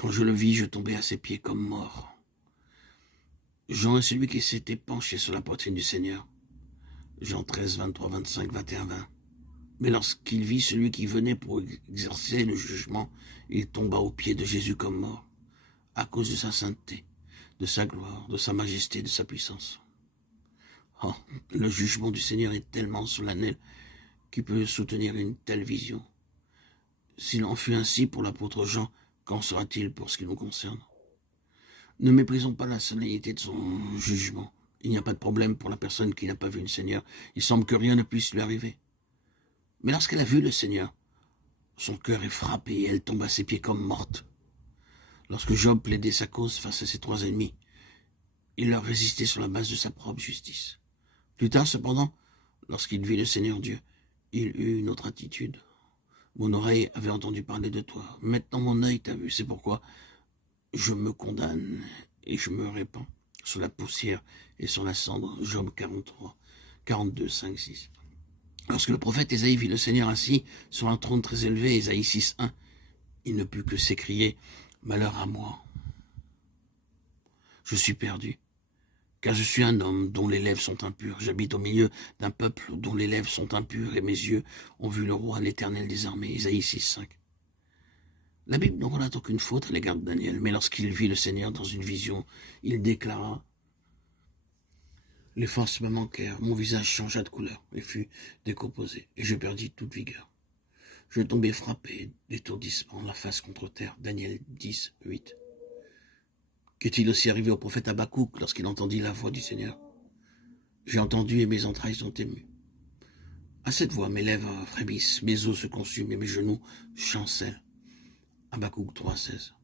Quand je le vis, je tombais à ses pieds comme mort. Jean est celui qui s'était penché sur la poitrine du Seigneur. Jean 13, 23, 25, 21, 20. Mais lorsqu'il vit celui qui venait pour exercer le jugement, il tomba aux pieds de Jésus comme mort, à cause de sa sainteté, de sa gloire, de sa majesté, de sa puissance. Oh, le jugement du Seigneur est tellement solennel qu'il peut soutenir une telle vision. S'il en fut ainsi pour l'apôtre Jean, qu'en sera-t-il pour ce qui nous concerne? Ne méprisons pas la solennité de son jugement. Il n'y a pas de problème pour la personne qui n'a pas vu le Seigneur. Il semble que rien ne puisse lui arriver. Mais lorsqu'elle a vu le Seigneur, son cœur est frappé et elle tombe à ses pieds comme morte. Lorsque Job plaidait sa cause face à ses 3 ennemis, il leur résistait sur la base de sa propre justice. Plus tard, cependant, lorsqu'il vit le Seigneur Dieu, il eut une autre attitude. Mon oreille avait entendu parler de toi. Maintenant mon œil t'a vu. C'est pourquoi je me condamne et je me répands sur la poussière et sur la cendre. Job 43, 42, 5, 6. Lorsque le prophète Ésaïe vit le Seigneur assis sur un trône très élevé, Ésaïe 6, 1, il ne put que s'écrier « Malheur à moi, je suis perdu, car je suis un homme dont les lèvres sont impures. J'habite au milieu d'un peuple dont les lèvres sont impures, et mes yeux ont vu le roi, l'Éternel des armées. » Ésaïe 6, 5. La Bible ne relate aucune faute à l'égard de Daniel, mais lorsqu'il vit le Seigneur dans une vision, il déclara « Les forces me manquèrent, mon visage changea de couleur et fut décomposé, et je perdis toute vigueur. Je tombais frappé d'étourdissement, la face contre terre. » Daniel 10, 8. Qu'est-il aussi arrivé au prophète Habakkuk lorsqu'il entendit la voix du Seigneur? J'ai entendu et mes entrailles sont émues. À cette voix, mes lèvres frémissent, mes os se consument et mes genoux chancellent. Habakkuk 3, 16.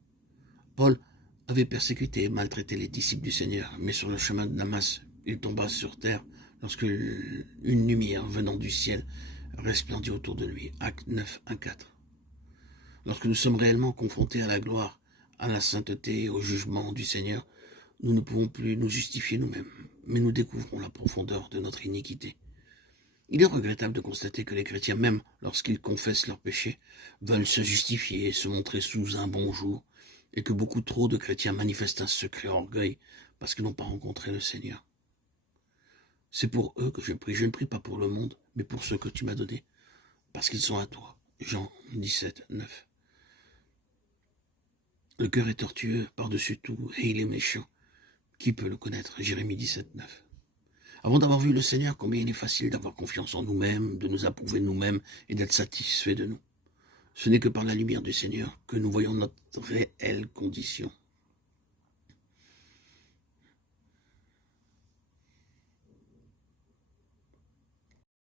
Paul avait persécuté et maltraité les disciples du Seigneur, mais sur le chemin de Damas, il tomba sur terre lorsque une lumière venant du ciel resplendit autour de lui. Acte 9, 1, 4. Lorsque nous sommes réellement confrontés à la gloire, à la sainteté et au jugement du Seigneur, nous ne pouvons plus nous justifier nous-mêmes, mais nous découvrons la profondeur de notre iniquité. Il est regrettable de constater que les chrétiens, même lorsqu'ils confessent leurs péchés, veulent se justifier et se montrer sous un bon jour, et que beaucoup trop de chrétiens manifestent un secret orgueil parce qu'ils n'ont pas rencontré le Seigneur. C'est pour eux que je prie. Je ne prie pas pour le monde, mais pour ceux que tu m'as donnés, parce qu'ils sont à toi. Jean 17, 9. Le cœur est tortueux par-dessus tout, et il est méchant. Qui peut le connaître? Jérémie 17, 9. Avant d'avoir vu le Seigneur, combien il est facile d'avoir confiance en nous-mêmes, de nous approuver de nous-mêmes et d'être satisfaits de nous. Ce n'est que par la lumière du Seigneur que nous voyons notre réelle condition.